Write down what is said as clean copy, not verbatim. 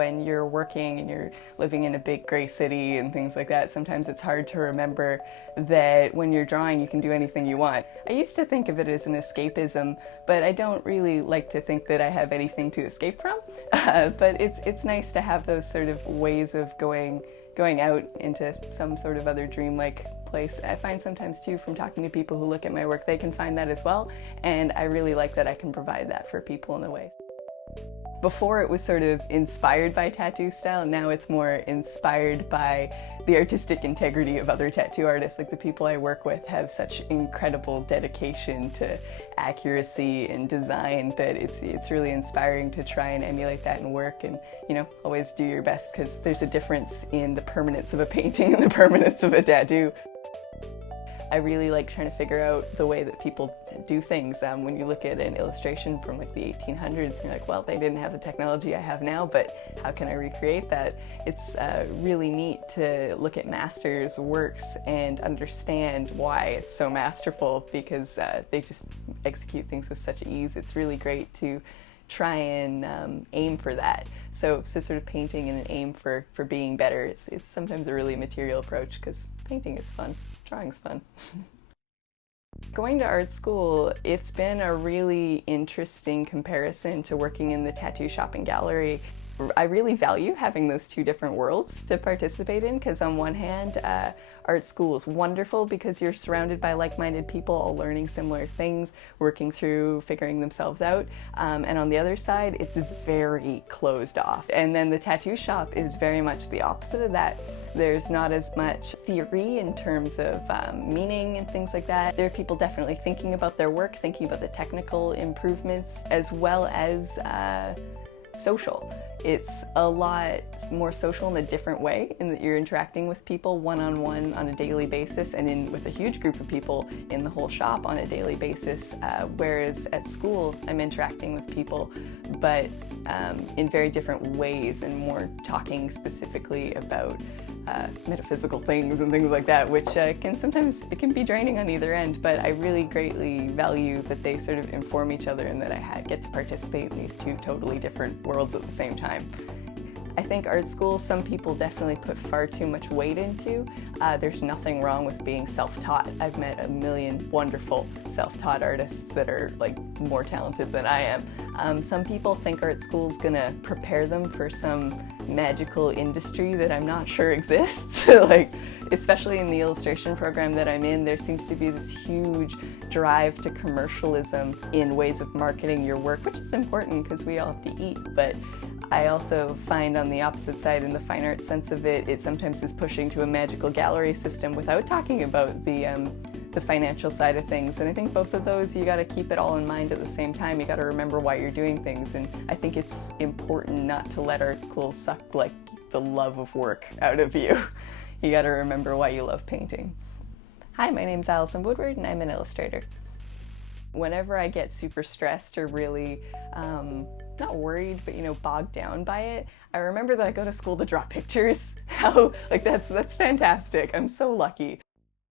when you're working and you're living in a big gray city and things like that, sometimes it's hard to remember that when you're drawing you can do anything you want. I used to think of it as an escapism, but I don't really like to think that I have anything to escape from. But it's nice to have those sort of ways of going out into some sort of other dreamlike place. I find sometimes too, from talking to people who look at my work, they can find that as well, and I really like that I can provide that for people in a way. Before it was sort of inspired by tattoo style, now it's more inspired by the artistic integrity of other tattoo artists. Like, the people I work with have such incredible dedication to accuracy and design that it's really inspiring to try and emulate that in work, and always do your best, because there's a difference in the permanence of a painting and the permanence of a tattoo. I really like trying to figure out the way that people do things. When you look at an illustration from like the 1800s, you're like, well, they didn't have the technology I have now, but how can I recreate that? It's really neat to look at masters' works and understand why it's so masterful, because they just execute things with such ease. It's really great to try and aim for that. So sort of painting in an aim for being better. It's sometimes a really material approach, because painting is fun. Drawing's fun. Going to art school, it's been a really interesting comparison to working in the tattoo shop and gallery. I really value having those two different worlds to participate in, because on one hand, art school is wonderful because you're surrounded by like-minded people all learning similar things, working through, figuring themselves out. And on the other side, it's very closed off. And then the tattoo shop is very much the opposite of that. There's not as much theory in terms of meaning and things like that. There are people definitely thinking about their work, thinking about the technical improvements, as well as social. It's a lot more social in a different way, in that you're interacting with people one-on-one on a daily basis, and with a huge group of people in the whole shop on a daily basis, whereas at school I'm interacting with people, but in very different ways, and more talking specifically about metaphysical things and things like that, which can sometimes, it can be draining on either end, but I really greatly value that they sort of inform each other, and that I get to participate in these two totally different worlds at the same time. I think art school, some people definitely put far too much weight into. There's nothing wrong with being self-taught. I've met a million wonderful self-taught artists that are like more talented than I am. Some people think art school is gonna prepare them for some magical industry that I'm not sure exists. Like, especially in the illustration program that I'm in, there seems to be this huge drive to commercialism in ways of marketing your work, which is important because we all have to eat, but I also find on the opposite side, in the fine art sense of it, it sometimes is pushing to a magical gallery system without talking about the financial side of things. And I think both of those, you got to keep it all in mind at the same time. You got to remember why you're doing things, and I think it's important not to let art school suck like the love of work out of you. You got to remember why you love painting. Hi, my name's Alison Woodward, and I'm an illustrator. Whenever I get super stressed or really, not worried, but bogged down by it, I remember that I go to school to draw pictures. How, like, that's fantastic. I'm so lucky.